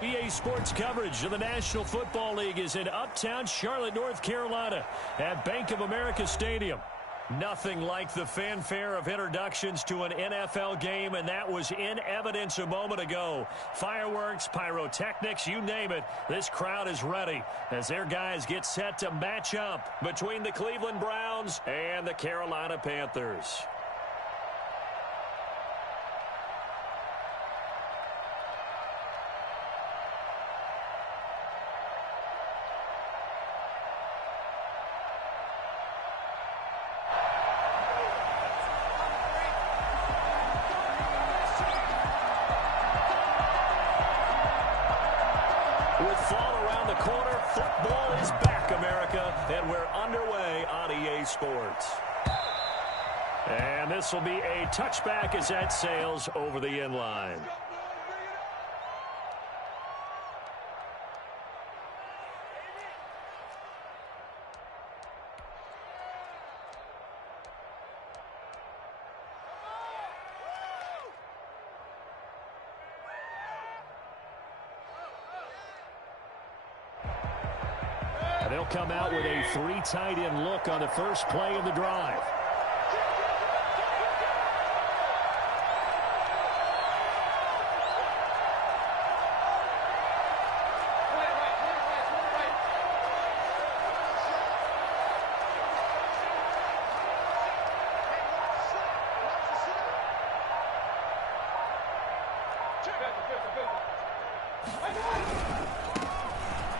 EA Sports coverage of the National Football League is in uptown Charlotte, North Carolina at Bank of America Stadium. Nothing like the fanfare of introductions to an NFL game, and that was in evidence a moment ago. Fireworks, pyrotechnics, you name it. This crowd is ready as their guys get set to match up between the Cleveland Browns and the Carolina Panthers. With fall around the corner, football is back, America, and we're underway on EA Sports. And this will be a touchback as that sails over the end line. They'll come out with a three tight end look on the first play of the drive.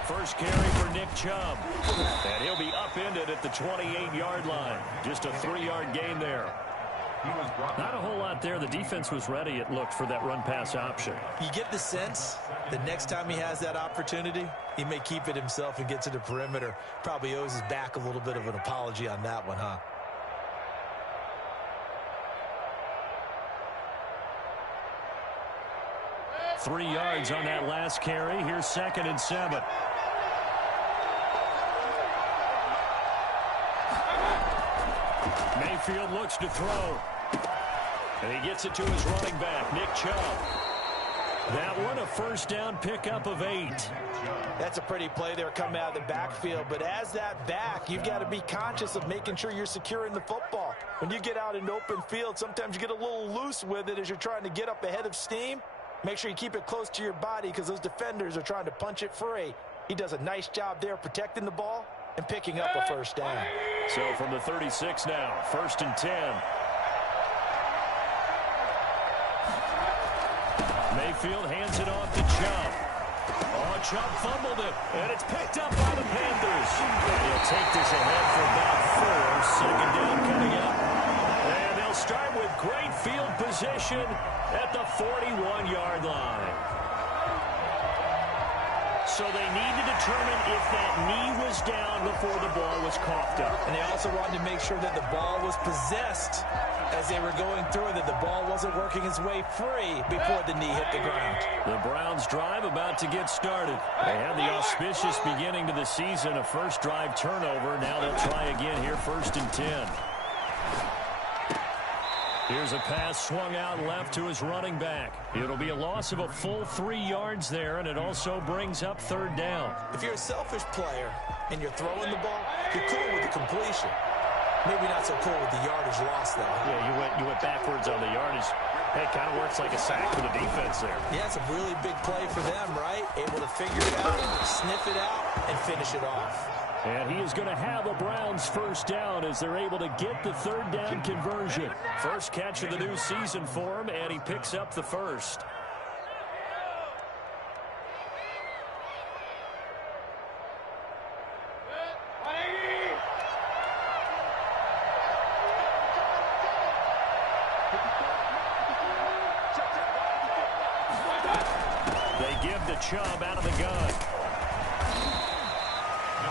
First carry for Nick Chubb. And he'll be upended at the 28-yard line. Just a 3-yard gain there. Not a whole lot there. The defense was ready, it looked, for that run-pass option. You get the sense that next time he has that opportunity, he may keep it himself and get to the perimeter. Probably owes his back a little bit of an apology on that one, huh? Three yards on that last carry. Here's 2nd and 7. Mayfield looks to throw. And he gets it to his running back, Nick Chubb. That one, a first down pickup of 8. That's a pretty play there coming out of the backfield. But as that back, you've got to be conscious of making sure you're securing the football. When you get out in open field, sometimes you get a little loose with it as you're trying to get up ahead of steam. Make sure you keep it close to your body because those defenders are trying to punch it free. He does a nice job there protecting the ball and picking up a first down. So from the 36 now, 1st and 10. Mayfield hands it off to Chubb. Oh, Chubb fumbled it, and it's picked up by the Panthers. And he'll take this ahead for about 4. 2nd down coming up. And they'll start with great field position at the 41-yard line. So they need to determine if that knee was down before the ball was coughed up. And they also wanted to make sure that the ball was possessed as they were going through it, that the ball wasn't working its way free before the knee hit the ground. The Browns drive about to get started. They had the auspicious beginning to the season, a first drive turnover. Now they'll try again here, 1st and 10. Here's a pass swung out left to his running back. It'll be a loss of a full 3 yards there, and it also brings up 3rd down. If you're a selfish player and you're throwing the ball, you're cool with the completion. Maybe not so cool with the yardage loss, though. Yeah, you went backwards on the yardage. Hey, it kind of works like a sack for the defense there. Yeah, it's a really big play for them, right? Able to figure it out, sniff it out, and finish it off. And he is going to have a Browns first down as they're able to get the 3rd down conversion. First catch of the new season for him, and he picks up the first. They give to Chubb out of the gun.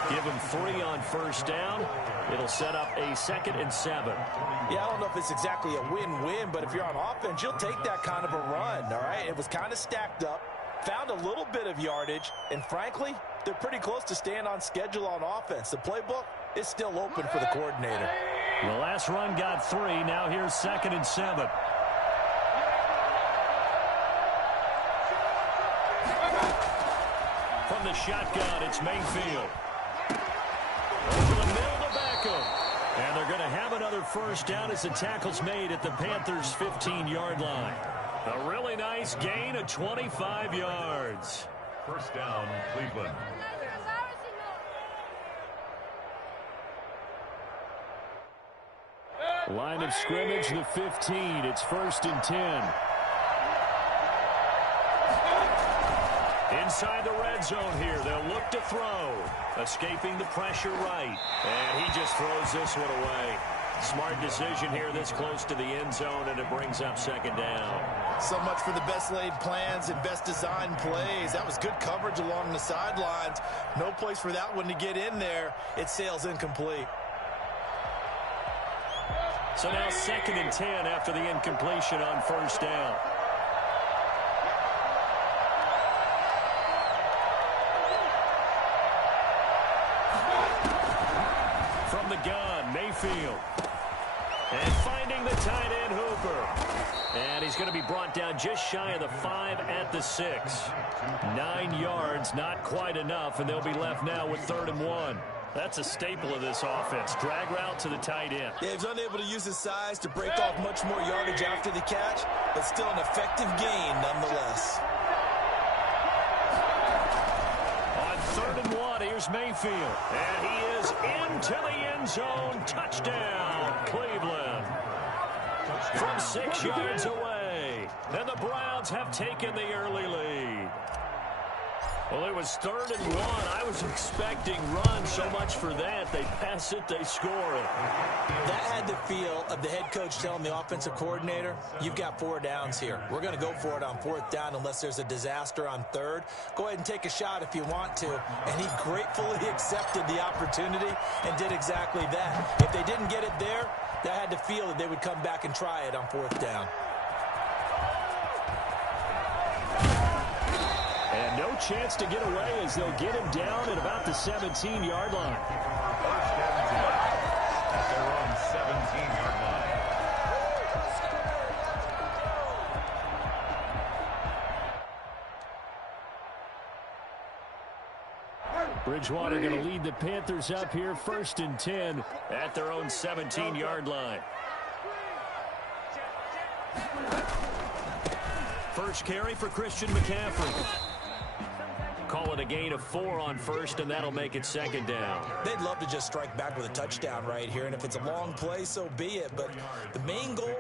Give him 3 on first down. It'll set up a 2nd and 7. Yeah, I don't know if it's exactly a win-win, but if you're on offense, you'll take that kind of a run, all right? It was kind of stacked up, found a little bit of yardage, and frankly, they're pretty close to staying on schedule on offense. The playbook is still open for the coordinator. The last run got 3. Now here's 2nd and 7. From the shotgun, it's Mayfield. Over the middle to Beckham. And they're going to have another first down as the tackle's made at the Panthers' 15-yard line. A really nice gain of 25 yards. First down, Cleveland. Line of scrimmage, the 15. It's 1st and 10. Inside the red zone here, they'll look to throw. Escaping the pressure right. And he just throws this one away. Smart decision here this close to the end zone, and it brings up 2nd down. So much for the best laid plans and best designed plays. That was good coverage along the sidelines. No place for that one to get in there. It sails incomplete. So now 2nd and 10 after the incompletion on 1st down. From the gun, Mayfield. And finding the tight end, Hooper. And he's going to be brought down just shy of the 5 at the 6. 9 yards, not quite enough, and they'll be left now with 3rd and 1. That's a staple of this offense. Drag route to the tight end. Yeah, he's unable to use his size to break off much more yardage after the catch, but still an effective gain nonetheless. On 3rd and 1, here's Mayfield. And he is into the end zone. Touchdown, Cleveland. From 6 yards away. And the Browns have taken the early lead. Well, it was 3rd and 1. I was expecting run, so much for that. They pass it, they score it. That had the feel of the head coach telling the offensive coordinator, you've got 4 downs here. We're going to go for it on 4th down unless there's a disaster on 3rd. Go ahead and take a shot if you want to. And he gratefully accepted the opportunity and did exactly that. If they didn't get it there, that had the feel that they would come back and try it on 4th down. And no chance to get away as they'll get him down at about the 17-yard line. First and 10 at their own 17-yard line. Bridgewater going to lead the Panthers up here, 1st and 10 at their own 17-yard line. First carry for Christian McCaffrey. Call it a gain of 4 on 1st, and that'll make it 2nd down. They'd love to just strike back with a touchdown right here, and if it's a long play, so be it. But the main goal,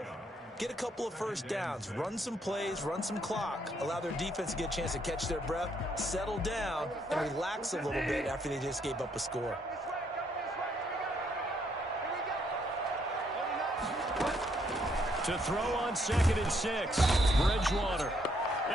get a couple of first downs, run some plays, run some clock, allow their defense to get a chance to catch their breath, settle down, and relax a little bit after they just gave up a score. To throw on 2nd and 6, Bridgewater.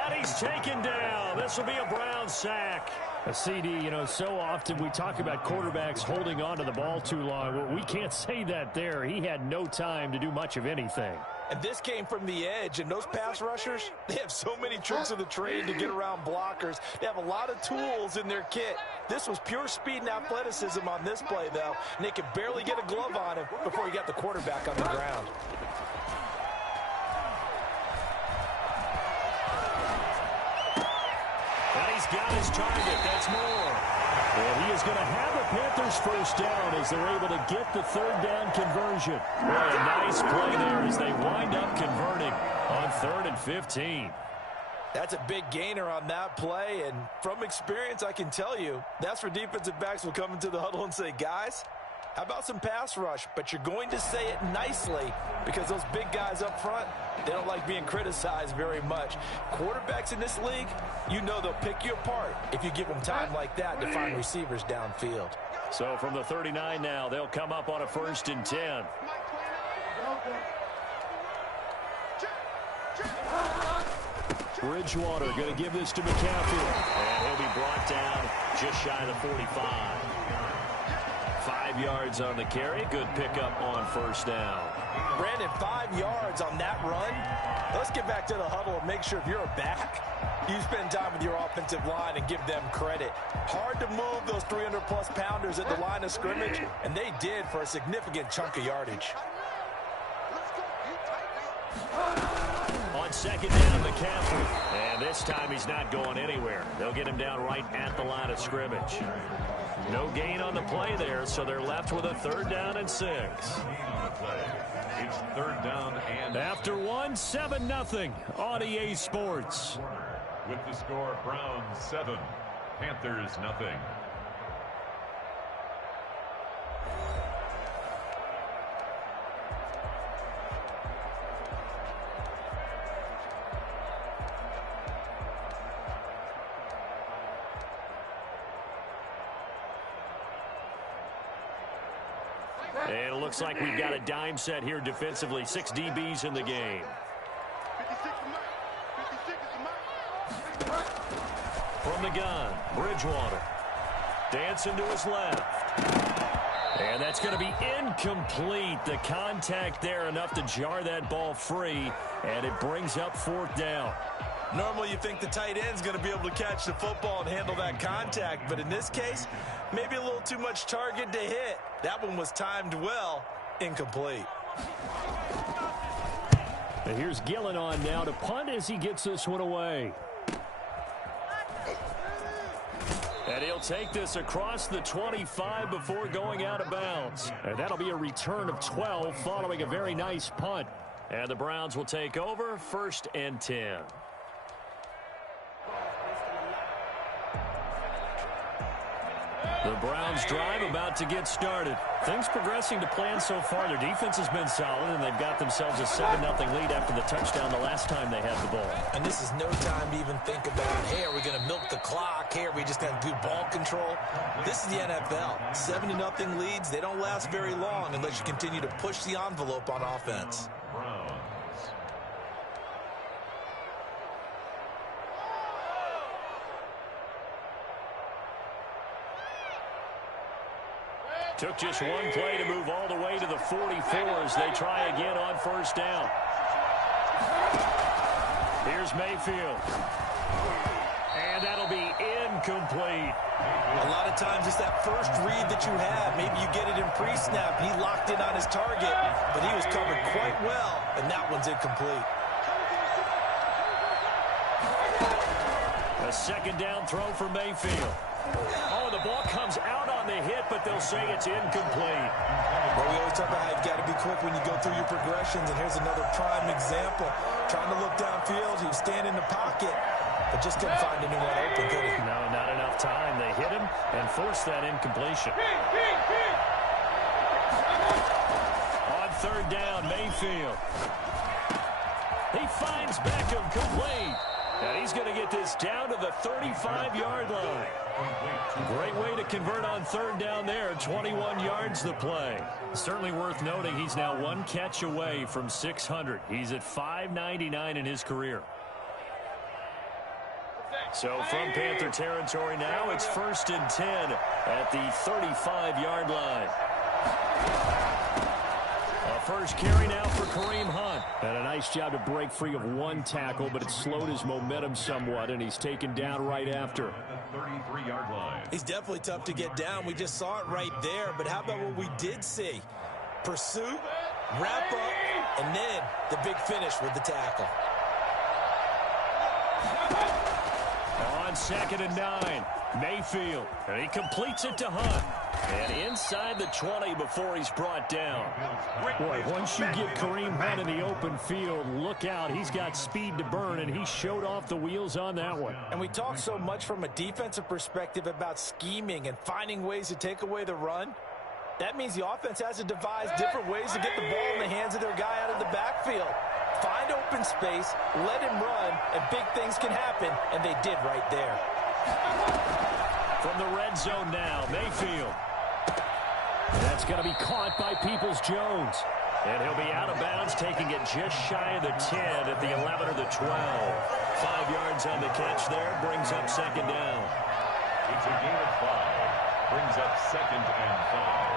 And he's taken down. This will be a Brown sack. A CD, you know, so often we talk about quarterbacks holding on to the ball too long. Well, we can't say that there. He had no time to do much of anything. And this came from the edge, and those pass rushers, they have so many tricks of the trade to get around blockers. They have a lot of tools in their kit. This was pure speed and athleticism on this play, though, and they could barely get a glove on him before he got the quarterback on the ground. Got his target. That's more. And he is going to have the Panthers first down as they're able to get the 3rd down conversion. Boy, a nice play there as they wind up converting on 3rd and 15. That's a big gainer on that play, and from experience, I can tell you, that's where defensive backs will come into the huddle and say, guys, how about some pass rush? But you're going to say it nicely because those big guys up front, they don't like being criticized very much. Quarterbacks in this league, you know they'll pick you apart if you give them time like that to find receivers downfield. So from the 39 now, they'll come up on a 1st and 10. Bridgewater going to give this to McCaffrey. And he'll be brought down just shy of the 45. 5 yards on the carry. Good pickup on 1st down. Brandon, 5 yards on that run. Let's get back to the huddle and make sure if you're a back, you spend time with your offensive line and give them credit. Hard to move those 300-plus pounders at the line of scrimmage, and they did for a significant chunk of yardage. On on second down, McCaffrey. And this time he's not going anywhere. They'll get him down right at the line of scrimmage. No gain on the play there, so they're left with a 3rd down and 6. It's 3rd down and... After 7-0 on EA Sports. With the score, Browns 7, Panthers nothing. And it looks like we've got a dime set here defensively. 6 DBs in the game. From the gun, Bridgewater. Dancing to his left. And that's going to be incomplete. The contact there enough to jar that ball free. And it brings up 4th down. Normally you think the tight end's going to be able to catch the football and handle that contact. But in this case, maybe a little too much target to hit. That one was timed well. Incomplete. And here's Gillen on now to punt as he gets this one away. And he'll take this across the 25 before going out of bounds. And that'll be a return of 12 following a very nice punt. And the Browns will take over 1st and 10. The Browns drive about to get started. Things progressing to plan so far. Their defense has been solid, and they've got themselves a 7-0 lead after the touchdown the last time they had the ball. And this is no time to even think about, hey, are we going to milk the clock? Hey, are we just going to do ball control? This is the NFL. 7-0 leads, they don't last very long unless you continue to push the envelope on offense. Took just one play to move all the way to the 44 as they try again on 1st down. Here's Mayfield. And that'll be incomplete. A lot of times it's that first read that you have. Maybe you get it in pre-snap. He locked in on his target, but he was covered quite well, and that one's incomplete. A 2nd down throw for Mayfield. Oh, the ball comes out on the hit, but they'll say it's incomplete. Well, we always talk about how you've got to be quick when you go through your progressions, and here's another prime example. Trying to look downfield, he was standing in the pocket, but just couldn't find anyone open, could he? No, not enough time. They hit him and forced that incompletion. On 3rd down, Mayfield. He finds Beckham complete. And he's going to get this down to the 35-yard line. Great way to convert on 3rd down there. 21 yards the play. Certainly worth noting he's now 1 catch away from 600. He's at 599 in his career. So from Panther territory now, it's 1st and 10 at the 35-yard line. First carry now for Kareem Hunt. And a nice job to break free of 1 tackle, but it slowed his momentum somewhat, and he's taken down right after. 33-yard line. He's definitely tough to get down. We just saw it right there, but how about what we did see? Pursuit, wrap up, and then the big finish with the tackle. On 2nd and 9, Mayfield, and he completes it to Hunt. And inside the 20 before he's brought down. Boy, once you get Kareem Hunt in the open field, look out. He's got speed to burn, and he showed off the wheels on that one. And we talk so much from a defensive perspective about scheming and finding ways to take away the run. That means the offense has to devise different ways to get the ball in the hands of their guy out of the backfield. Find open space, let him run, and big things can happen, and they did right there. From the red zone now, Mayfield. That's going to be caught by Peoples-Jones. And he'll be out of bounds, taking it just shy of the 10 at the 11 or the 12. 5 yards on the catch there, brings up 2nd down. It's a gain of 5. Brings up 2nd and 5.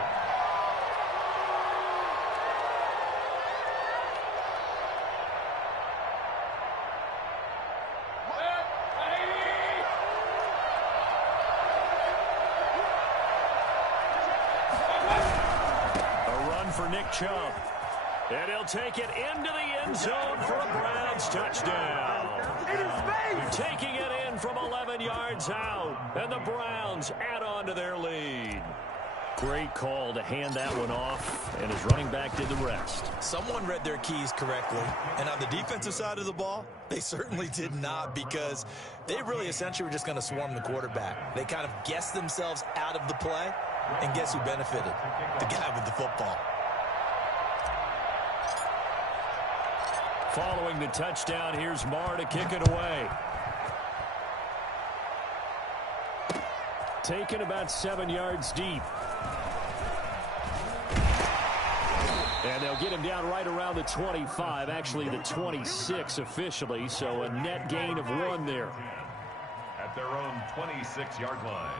For Nick Chubb. And he'll take it into the end zone for a Browns touchdown. Taking it in from 11 yards out. And the Browns add on to their lead. Great call to hand that one off, and his running back did the rest. Someone read their keys correctly, and on the defensive side of the ball, they certainly did not, because they really essentially were just going to swarm the quarterback. They kind of guessed themselves out of the play, and guess who benefited? The guy with the football. Following the touchdown, here's Marr to kick it away. Taken about 7 yards deep. And they'll get him down right around the 25, actually the 26 officially, so a net gain of 1 there. At their own 26-yard line.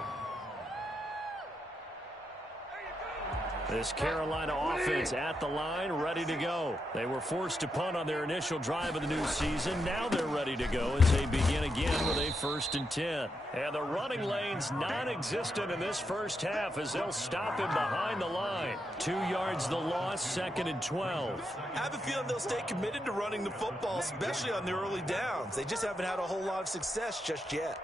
This Carolina offense at the line, ready to go. They were forced to punt on their initial drive of the new season. Now they're ready to go as they begin again with a 1st and 10. And the running lane's non-existent in this first half as they'll stop him behind the line. 2 yards the loss, 2nd and 12. I have a feeling they'll stay committed to running the football, especially on their early downs. They just haven't had a whole lot of success just yet.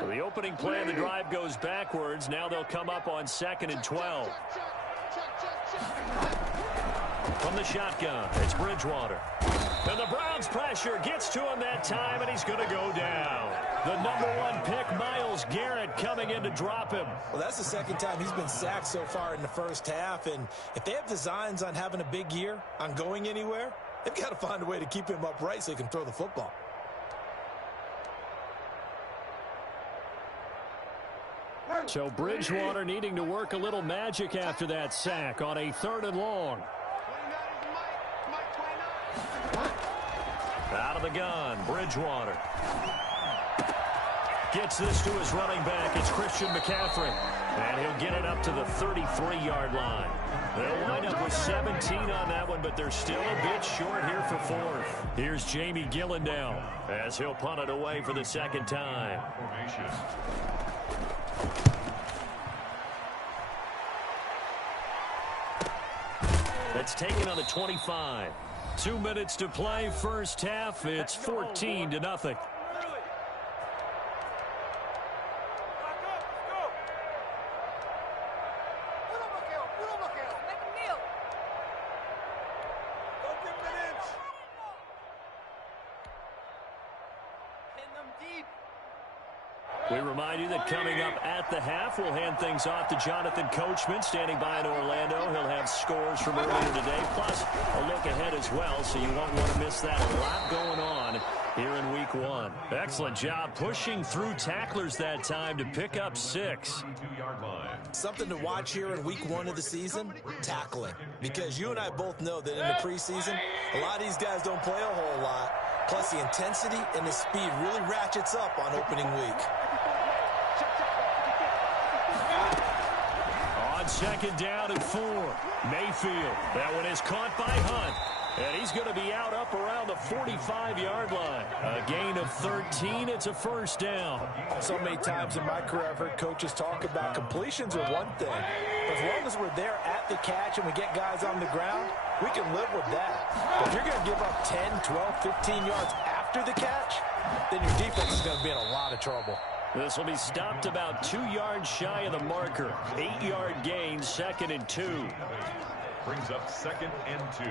So the opening play of the drive goes backwards. Now they'll come up on 2nd and 12. From the shotgun, it's Bridgewater. And the Browns pressure gets to him that time, and he's going to go down. The #1 pick, Myles Garrett, coming in to drop him. Well, that's the second time he's been sacked so far in the first half, and if they have designs on having a big year, on going anywhere, they've got to find a way to keep him upright so he can throw the football. So Bridgewater needing to work a little magic after that sack on a 3rd and long. Out of the gun, Bridgewater. Gets this to his running back. It's Christian McCaffrey. And he'll get it up to the 33-yard line. They'll wind up with 17 on that one, but they're still a bit short here for 4th. Here's Jamie Gillendow as he'll punt it away for the 2nd time. Formation. It's taken on the 25. 2 minutes to play, first half. It's 14-0. We remind you that coming up at the half, we'll hand things off to Jonathan Coachman, standing by in Orlando. He'll have scores from earlier today, plus a look ahead as well, so you won't want to miss that. A lot going on here in Week 1. Excellent job pushing through tacklers that time to pick up 6. 22-yard line. Something to watch here in Week 1 of the season, tackling. Because you and I both know that in the preseason, a lot of these guys don't play a whole lot. Plus, the intensity and the speed really ratchets up on opening week. On 2nd down and 4, Mayfield. That one is caught by Hunt. And he's going to be out up around the 45-yard line. A gain of 13. It's a 1st down. So many times in my career, I've heard coaches talk about completions are one thing. But as long as we're there at the catch and we get guys on the ground, we can live with that. But if you're going to give up 10, 12, 15 yards after the catch, then your defense is going to be in a lot of trouble. This will be stopped about 2 yards shy of the marker. 8-yard gain, 2nd and 2. Brings up 2nd and 2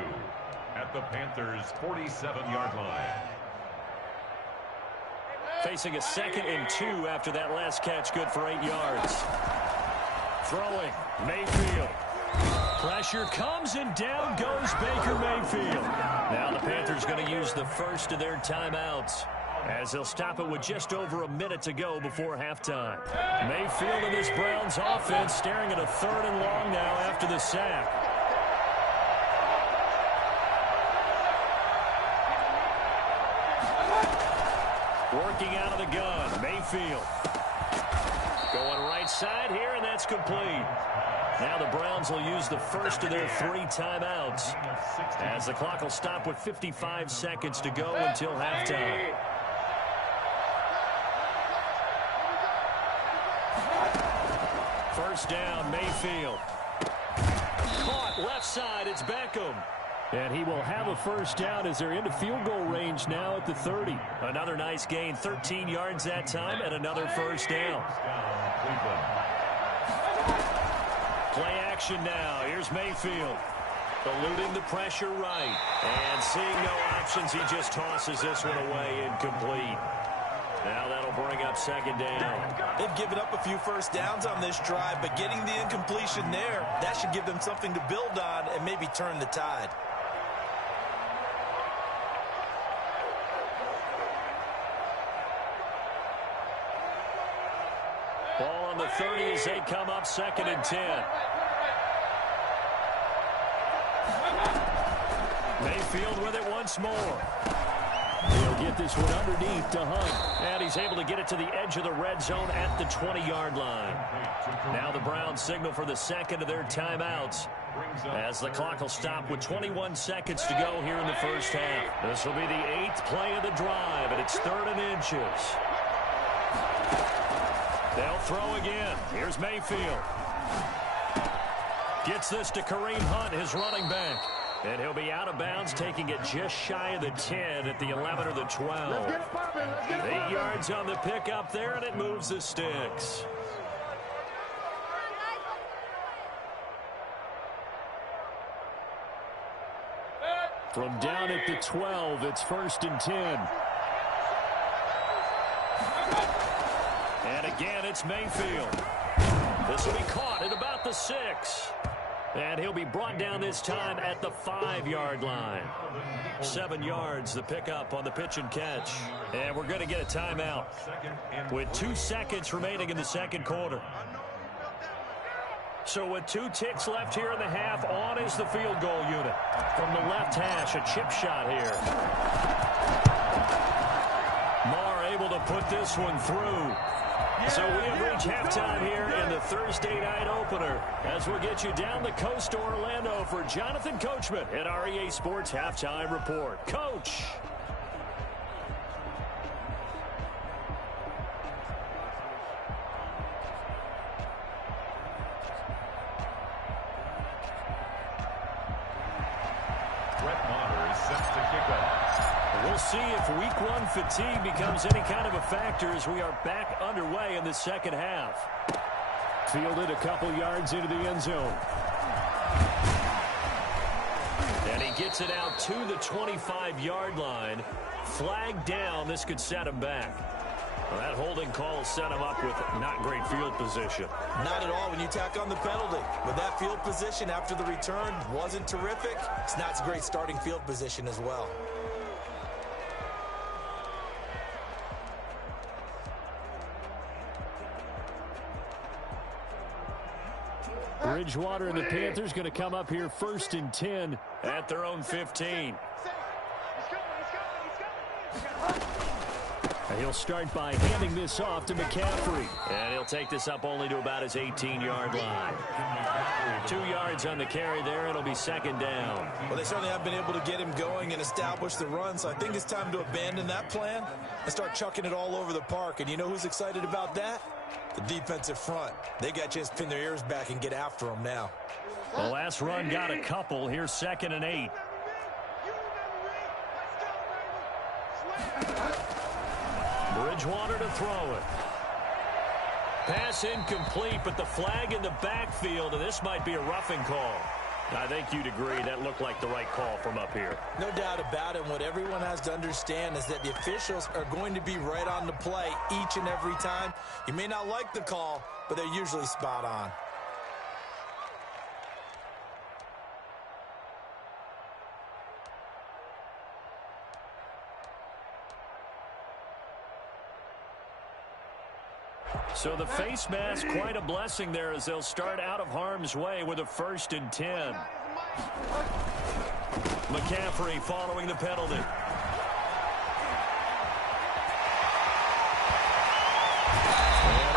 at the Panthers' 47-yard line. Facing a 2nd and 2 after that last catch, good for 8 yards. Throwing, Mayfield. Pressure comes and down goes Baker Mayfield. Now the Panthers going to use the first of their timeouts, as they'll stop it with just over a minute to go before halftime. Mayfield and this Browns offense staring at a 3rd and long now after the sack. Working out of the gun, Mayfield. Going right side here, and that's complete. Now the Browns will use the first of their 3 timeouts, as the clock will stop with 55 seconds to go until halftime. first down. Mayfield. Caught left side. It's Beckham. And he will have a first down as they're into field goal range now at the 30. Another nice gain, 13 yards that time, and another first down. Play action now. Here's Mayfield. Eluding the pressure right. And seeing no options, he just tosses this one away incomplete. Now that'll bring up second down. They've given up a few first downs on this drive, but getting the incompletion there, that should give them something to build on and maybe turn the tide. Ball on the 30 as they come up 2nd and 10. Mayfield with it once more. He'll get this one underneath to Hunt. And he's able to get it to the edge of the red zone at the 20-yard line. Now the Browns signal for the second of their timeouts, as the clock will stop with 21 seconds to go here in the first half. This will be the 8th play of the drive, and it's 3rd and inches. They'll throw again. Here's Mayfield. Gets this to Kareem Hunt, his running back. And he'll be out of bounds, taking it just shy of the 10 at the 11 or the 12. 8 yards on the pickup there, and it moves the sticks. From down at the 12, it's 1st and 10. And again, it's Mayfield. This will be caught at about the 6. And he'll be brought down this time at the 5-yard line. 7 yards, the pickup on the pitch and catch. And we're going to get a timeout with 2 seconds remaining in the second quarter. So with 2 ticks left here in the half, on is the field goal unit. From the left hash, a chip shot here. Marr able to put this one through. So we have reached halftime here in the Thursday night opener, as we'll get you down the coast to Orlando for Jonathan Coachman at our EA Sports Halftime Report. Coach. Brett Maher is set to kick off. We'll see if week 1 fatigue becomes any kind of a factor as we are back underway in the second half. Fielded a couple yards into the end zone. And he gets it out to the 25-yard line. Flag down. This could set him back. Well, that holding call set him up with not great field position. Not at all when you tack on the penalty. But that field position after the return wasn't terrific. It's not a great starting field position as well. Bridgewater and the Panthers going to come up here 1st and 10 at their own 15. And he'll start by handing this off to McCaffrey. And he'll take this up only to about his 18-yard line. 2 yards on the carry there. It'll be 2nd down. Well, they certainly have been able to get him going and establish the run, so I think it's time to abandon that plan and start chucking it all over the park. And you know who's excited about that? The defensive front. They got to just pin their ears back and get after them now. The last run got a couple. Here's 2nd and 8. Bridgewater to throw it. Pass incomplete, but the flag in the backfield, and this might be a roughing call. I think you'd agree that looked like the right call from up here. No doubt about it. And what everyone has to understand is that the officials are going to be right on the play each and every time. You may not like the call, but they're usually spot on. So the face mask, quite a blessing there as they'll start out of harm's way with a 1st and 10. McCaffrey following the penalty. And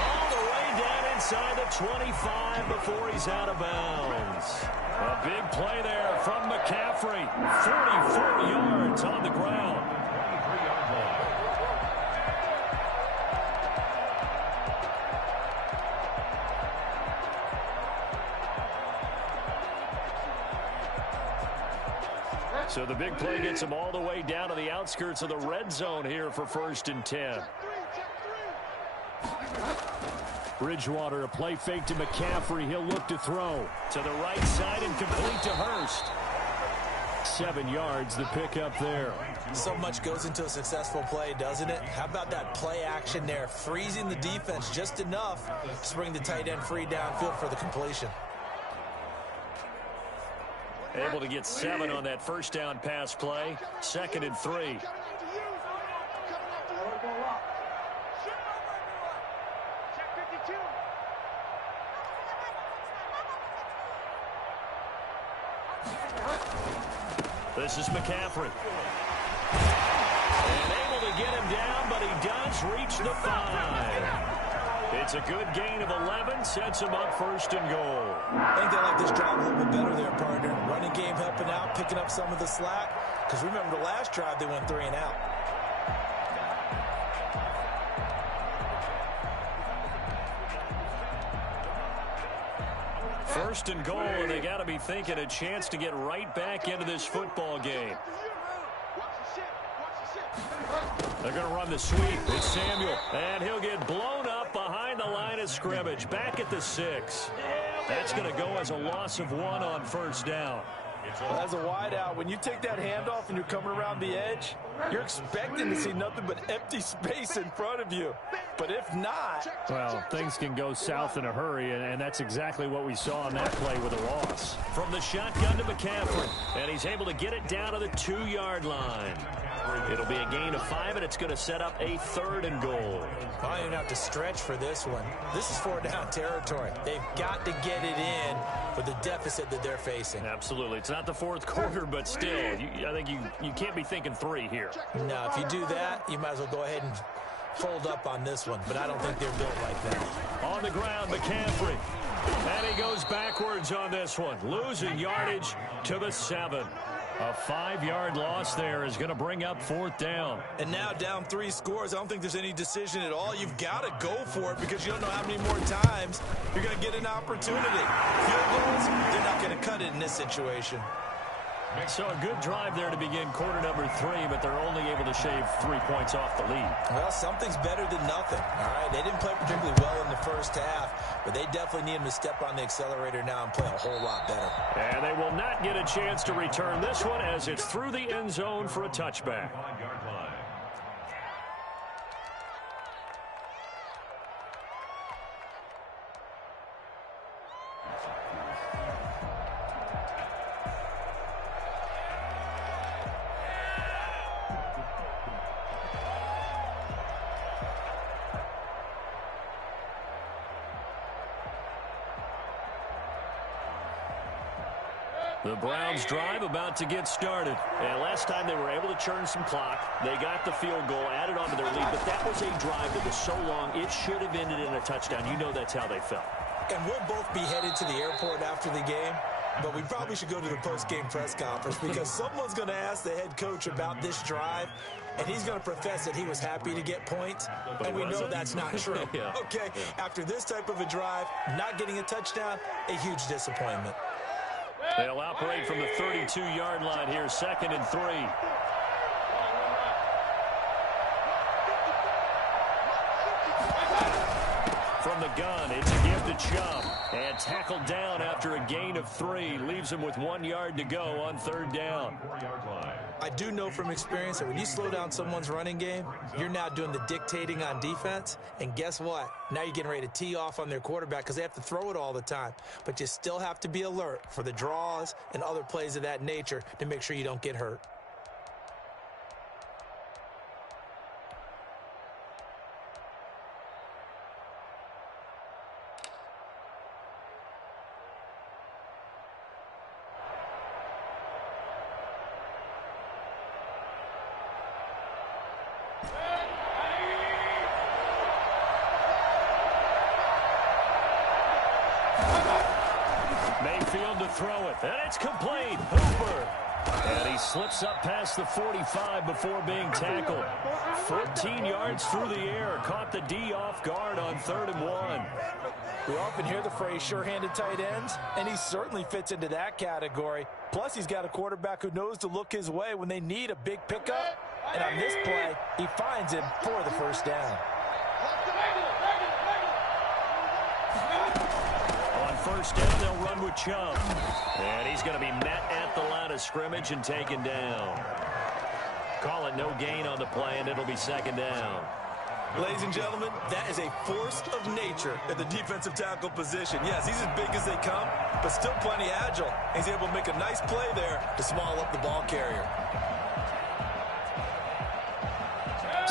all the way down inside the 25 before he's out of bounds. A big play there from McCaffrey. 44 yards on the ground. So the big play gets him all the way down to the outskirts of the red zone here for 1st and 10. Bridgewater, a play fake to McCaffrey. He'll look to throw to the right side and complete to Hurst. 7 yards, the pickup there. So much goes into a successful play, doesn't it? How about that play action there? Freezing the defense just enough to bring the tight end free downfield for the completion. Able to get 7 on that first down pass play. 2nd and 3. This is McCaffrey. And able to get him down, but he does reach the 5. It's a good gain of 11, sets him up 1st and goal. I think they like this drive a little bit better there, partner. Running game helping out, picking up some of the slack. Because remember the last drive, they went 3 and out. First and goal, and they got to be thinking a chance to get right back into this football game. They're going to run the sweep. It's Samuel, and he'll get blown up behind the line of scrimmage. Back at the 6. That's going to go as a loss of 1 on 1st down. Well, as a wideout, when you take that handoff and you're coming around the edge, you're expecting to see nothing but empty space in front of you. But if not... Well, things can go south in a hurry, and that's exactly what we saw on that play with a loss. From the shotgun to McCaffrey, and he's able to get it down to the 2-yard line. It'll be a gain of 5, and it's going to set up a 3rd and goal. I don't have to stretch for this one. This is 4-down territory. They've got to get it in for the deficit that they're facing. Absolutely. It's not the 4th quarter, but still, I think you can't be thinking 3 here. No, if you do that, you might as well go ahead and fold up on this one, but I don't think they're built like that. On the ground, McCaffrey. And he goes backwards on this one, losing yardage to the 7. A 5-yard loss there is going to bring up 4th down. And now down 3 scores. I don't think there's any decision at all. You've got to go for it because you don't know how many more times you're going to get an opportunity. Field goals, they're not going to cut it in this situation. So a good drive there to begin quarter number 3, but they're only able to shave 3 points off the lead. Well, something's better than nothing, all right? They didn't play particularly well in the first half, but they definitely need them to step on the accelerator now and play a whole lot better. And they will not get a chance to return this one as it's through the end zone for a touchback. The Browns drive about to get started. And last time they were able to churn some clock. They got the field goal, added on to their lead. But that was a drive that was so long, it should have ended in a touchdown. You know that's how they felt. And we'll both be headed to the airport after the game. But we probably should go to the post-game press conference because someone's going to ask the head coach about this drive, and he's going to profess that he was happy to get points, and we know that's not true. Yeah. Okay, after this type of a drive, not getting a touchdown, a huge disappointment. They'll operate from the 32-yard line here, 2nd and 3. From the gun, it's a give to Chubb. And tackled down after a gain of 3. Leaves him with 1 yard to go on 3rd down. I do know from experience that when you slow down someone's running game, you're now doing the dictating on defense. And guess what? Now you're getting ready to tee off on their quarterback because they have to throw it all the time. But you still have to be alert for the draws and other plays of that nature to make sure you don't get hurt. Mayfield to throw it, and it's complete. Hooper And he slips up past the 45 before being tackled. 14 yards through the air. Caught the D off guard on 3rd and 1. We often hear the phrase sure-handed tight ends, and he certainly fits into that category. Plus, he's got a quarterback who knows to look his way when they need a big pickup. And on this play, he finds him for the first down. On first down, they'll run with Chubb. And he's going to be met at the line of scrimmage and taken down. Call it no gain on the play, and it'll be 2nd down. Ladies and gentlemen, that is a force of nature at the defensive tackle position. Yes, he's as big as they come, but still plenty agile. He's able to make a nice play there to swallow up the ball carrier.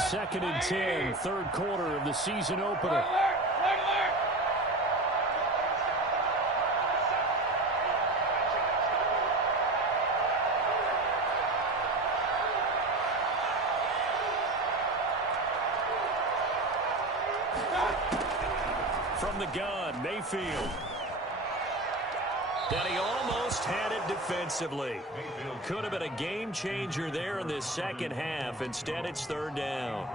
2nd and 10, 3rd quarter of the season opener. From the gun, Mayfield. And he almost had it defensively. Could have been a game changer there in this second half. Instead, it's 3rd down.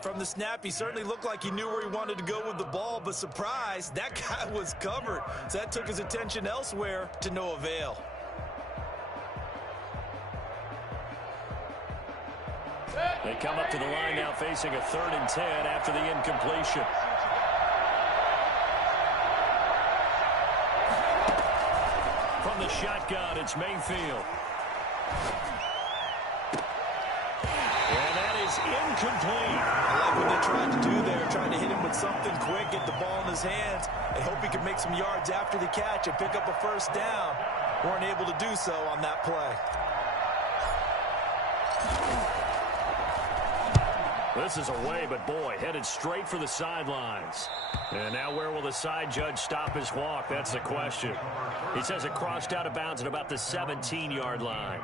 From the snap, he certainly looked like he knew where he wanted to go with the ball, but surprise, that guy was covered. So that took his attention elsewhere to no avail. They come up to the line now facing a 3rd and 10 after the incompletion. From the shotgun, it's Mayfield. And that is incomplete. I like what they tried to do there, trying to hit him with something quick, get the ball in his hands, and hope he could make some yards after the catch and pick up a first down. Weren't able to do so on that play. This is away, but boy, headed straight for the sidelines. And now where will the side judge stop his walk? That's the question. He says it crossed out of bounds at about the 17-yard line.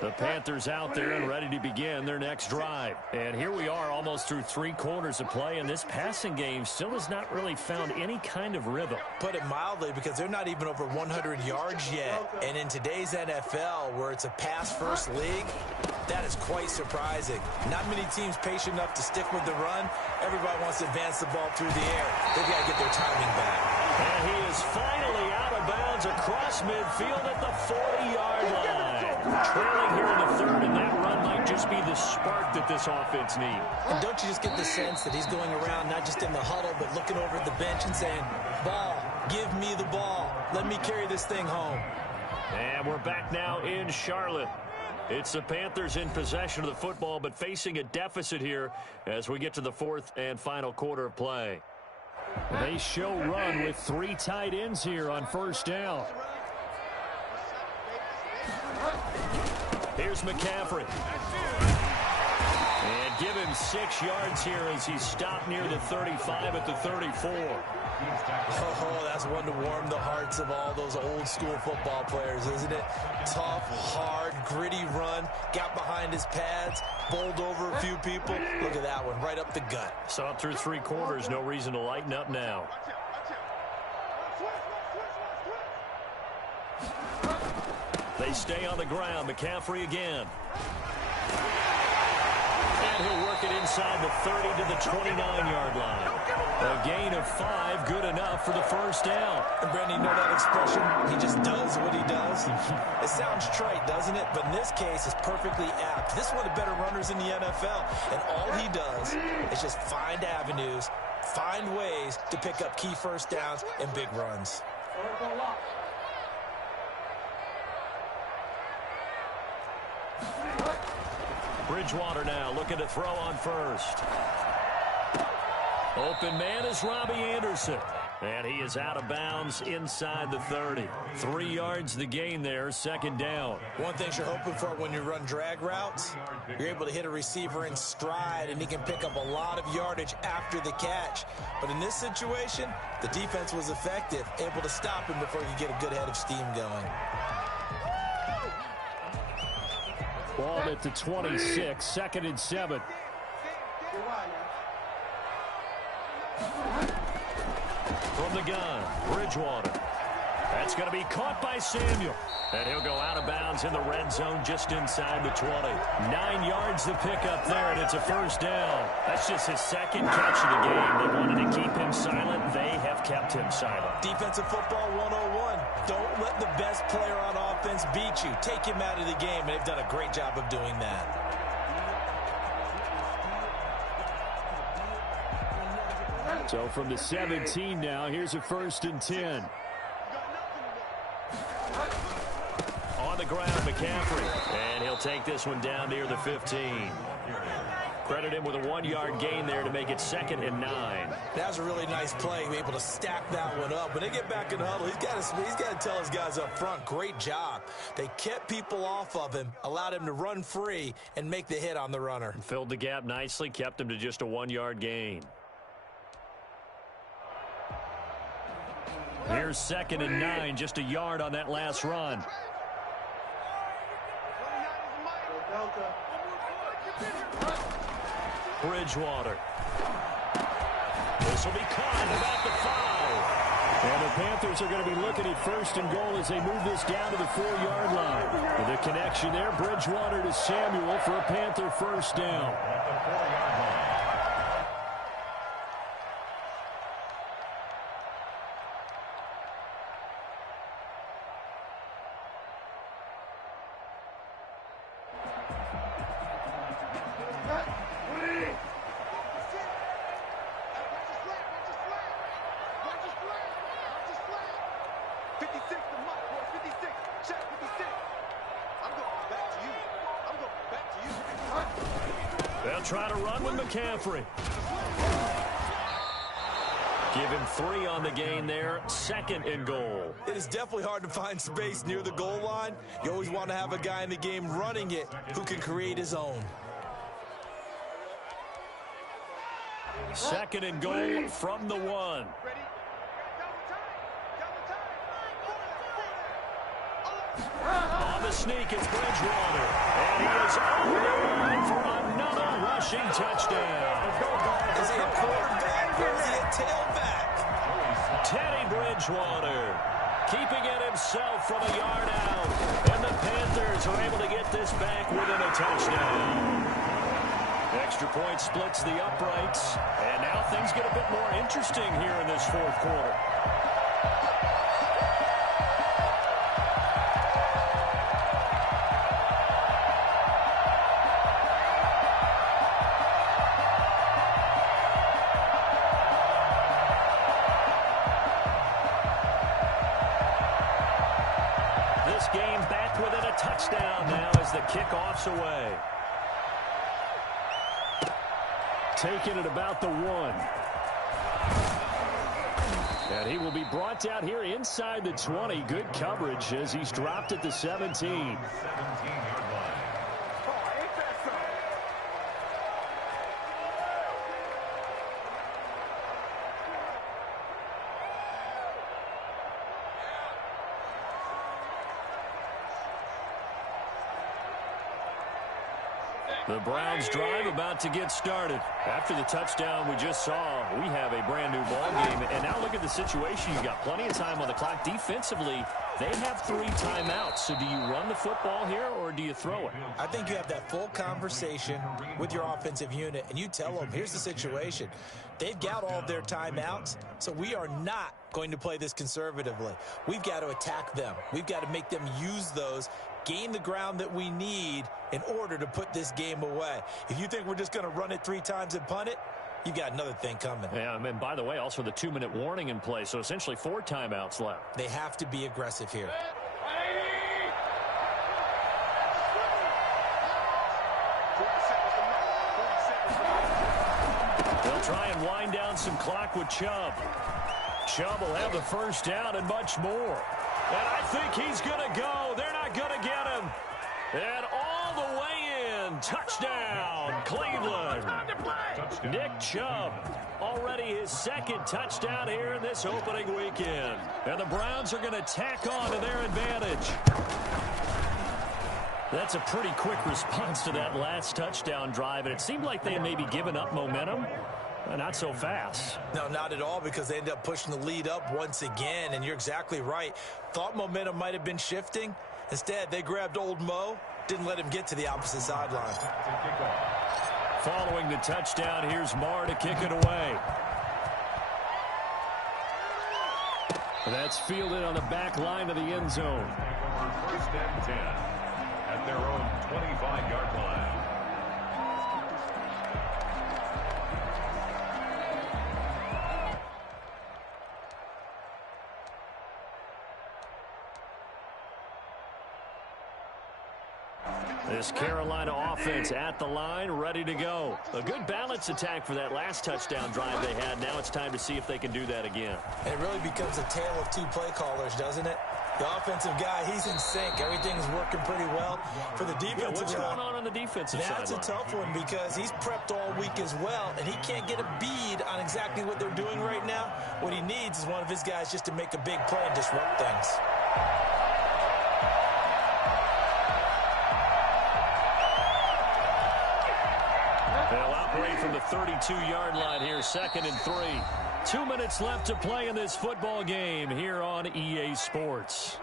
The Panthers out there and ready to begin their next drive. And here we are almost through 3 quarters of play, and this passing game still has not really found any kind of rhythm. Put it mildly, because they're not even over 100 yards yet. And in today's NFL, where it's a pass-first league, that is quite surprising. Not many teams patient enough to stick with the run. Everybody wants to advance the ball through the air. They've got to get their timing back. And he is finally out of bounds across midfield at the 40-yard line. Trailing here in the 3rd, and that run might just be the spark that this offense needs. And don't you just get the sense that he's going around not just in the huddle, but looking over at the bench and saying, ball, give me the ball. Let me carry this thing home. And we're back now in Charlotte. It's the Panthers in possession of the football, but facing a deficit here as we get to the 4th and final quarter of play. They show run with 3 tight ends here on first down. Here's McCaffrey. And give him 6 yards here as he's stopped near the 35 at the 34. Oh, that's one to warm the hearts of all those old school football players, isn't it? Tough, hard, gritty run, got behind his pads, bowled over a few people. Look at that one, right up the gut. So up through 3 quarters, no reason to lighten up now. They stay on the ground. McCaffrey again. And he'll work it inside the 30 to the 29-yard line. A gain of 5, good enough for the first down. And Brandon, you know that expression? He just does what he does. It sounds trite, doesn't it? But in this case, it's perfectly apt. This is one of the better runners in the NFL. And all he does is just find avenues, find ways to pick up key first downs and big runs. Bridgewater now looking to throw on first. Open man is Robbie Anderson. And he is out of bounds inside the 30. 3 yards the gain there, second down. One thing you're hoping for when you run drag routes, you're able to hit a receiver in stride, and he can pick up a lot of yardage after the catch. But in this situation, the defense was effective, able to stop him before he could get a good head of steam going. Ball at the 26, 2nd and 7. From the gun, Bridgewater. That's going to be caught by Samuel. And he'll go out of bounds in the red zone just inside the 20. 9 yards to pick up there, and it's a first down. That's just his second catch of the game. They wanted to keep him silent. They have kept him silent. Defensive football 101. Don't let the best player on offense beat you. Take him out of the game, and they've done a great job of doing that. So from the 17 now, here's a 1st and 10. On the ground, McCaffrey. And he'll take this one down near the 15. Credit him with a 1-yard gain there to make it 2nd and 9. That was a really nice play, able to stack that one up. When they get back in the huddle, he's got to tell his guys up front, great job. They kept people off of him, allowed him to run free, and make the hit on the runner. Filled the gap nicely, kept him to just a 1-yard gain. Here's 2nd and 9, just a yard on that last run. Bridgewater. This will be caught at about the 5. And the Panthers are going to be looking at 1st and goal as they move this down to the 4-yard line. With a connection there, Bridgewater to Samuel for a Panther first down. They'll try to run with McCaffrey. Give him 3 on the gain there. 2nd and goal. It is definitely hard to find space near the goal line. You always want to have a guy in the game running it who can create his own. 2nd and goal from the 1. On the sneak, it's Bridgewater. And he is over the line for another rushing touchdown. Is he a quarterback or is he a tailback? Teddy Bridgewater keeping it himself from a yard out. And the Panthers are able to get this back within a touchdown. Extra point splits the uprights. And now things get a bit more interesting here in this 4th quarter. This game back within a touchdown now as the kickoff's away. Taken at about the 1. And he will be brought down here inside the 20. Good coverage as he's dropped at the 17. The Browns drive about to get started. After the touchdown we just saw, we have a brand new ball game. And now look at the situation. You've got plenty of time on the clock. Defensively, they have 3 timeouts. So do you run the football here or do you throw it? I think you have that full conversation with your offensive unit, and you tell them, here's the situation. They've got all of their timeouts, so we are not going to play this conservatively. We've got to attack them. We've got to make them use those, gain the ground that we need in order to put this game away. If you think we're just going to run it 3 times and punt it, you've got another thing coming. Yeah, and by the way, also the 2-minute warning in play, so essentially 4 timeouts left. They have to be aggressive here. They'll try and wind down some clock with Chubb. Chubb will have the first down and much more. And I think he's going to go. They're not going to get him. And all the way in. Touchdown, Cleveland. Nick Chubb, already his 2nd touchdown here in this opening weekend. And the Browns are going to tack on to their advantage. That's a pretty quick response to that last touchdown drive, and it seemed like they had maybe given up momentum. Not so fast. No, not at all, because they end up pushing the lead up once again, and you're exactly right. Thought momentum might have been shifting. Instead, they grabbed old Mo, didn't let him get to the opposite sideline. Following the touchdown, here's Marr to kick it away. That's fielded on the back line of the end zone. First and 10 at their own 25-yard line. This Carolina offense at the line, ready to go. A good balanced attack for that last touchdown drive they had. Now it's time to see if they can do that again. It really becomes a tale of two play callers, doesn't it? The offensive guy, he's in sync. Everything's working pretty well. For the defensive what's going on the defensive side? That's a tough one, because he's prepped all week as well, and he can't get a bead on exactly what they're doing right now. What he needs is one of his guys just to make a big play and disrupt things. They'll operate from the 32-yard line here, 2nd and 3. 2 minutes left to play in this football game here on EA Sports.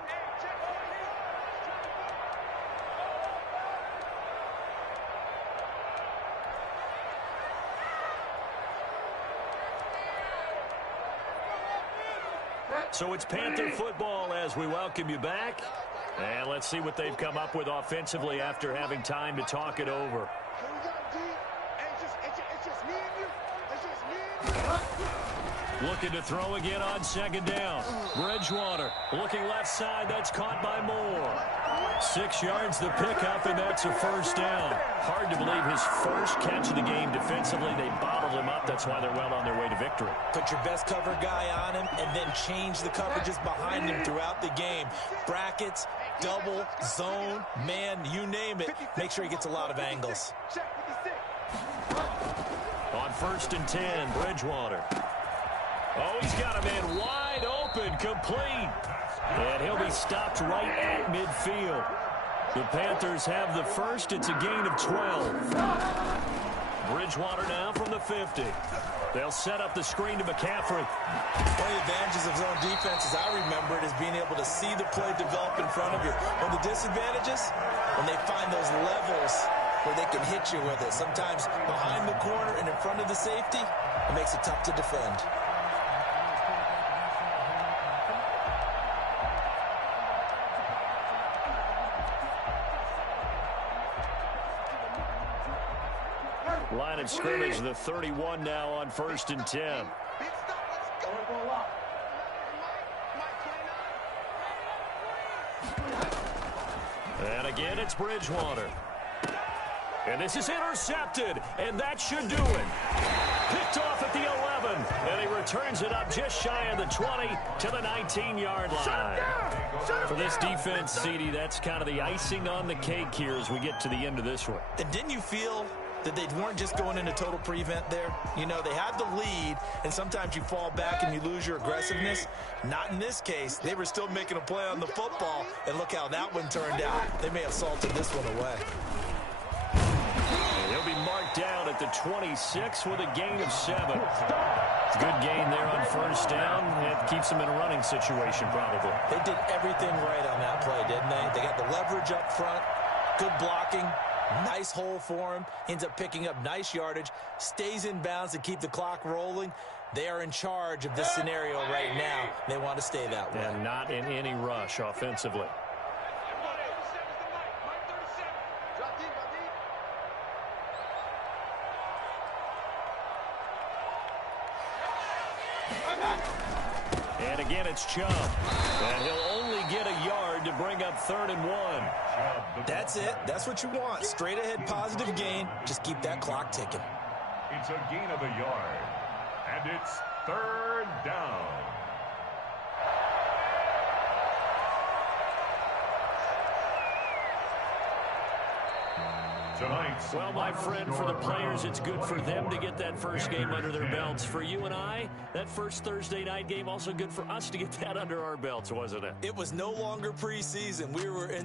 So it's Panther football as we welcome you back. And let's see what they've come up with offensively after having time to talk it over. Looking to throw again on 2nd down. Bridgewater looking left side. That's caught by Moore. 6 yards the pickup, and that's a first down. Hard to believe his first catch of the game defensively. They bottled him up. That's why they're well on their way to victory. Put your best cover guy on him and then change the coverages behind him throughout the game. Brackets, double, zone, man, you name it. Make sure he gets a lot of angles. On 1st and 10, Bridgewater. Oh, he's got a man wide open, complete. And he'll be stopped right at midfield. The Panthers have the first. It's a gain of 12. Bridgewater now from the 50. They'll set up the screen to McCaffrey. One of the advantages of zone defense, as I remember it, is being able to see the play develop in front of you. One of the disadvantages, when they find those levels where they can hit you with it. Sometimes behind the corner and in front of the safety, it makes it tough to defend. Line of scrimmage, the 31 now on 1st and 10. And again, it's Bridgewater. And this is intercepted, and that should do it. Picked off at the 11, and he returns it up just shy of the 20 to the 19-yard line. For this defense, CD, that's kind of the icing on the cake here as we get to the end of this one. And didn't you feel that they weren't just going into total prevent there? You know, they had the lead, and sometimes you fall back and you lose your aggressiveness. Not in this case. They were still making a play on the football, and look how that one turned out. They may have salted this one away. He'll be marked down at the 26 with a gain of 7. Good gain there on 1st down. It keeps them in a running situation, probably. They did everything right on that play, didn't they? They got the leverage up front, good blocking, nice hole for him, ends up picking up nice yardage, stays in bounds to keep the clock rolling. They are in charge of this scenario right now. They want to stay that way. And not in any rush offensively. And again, it's Chubb. And he'll only get a yard to bring up 3rd and 1. That's it. That's what you want. Straight ahead positive gain. Just keep that clock ticking. It's a gain of a yard. And it's 3rd down. Tonight's well, my friend, for the players, it's good for them to get that first game under their belts. For you and I, that first Thursday night game, also good for us to get that under our belts, wasn't it? It was no longer preseason. We were in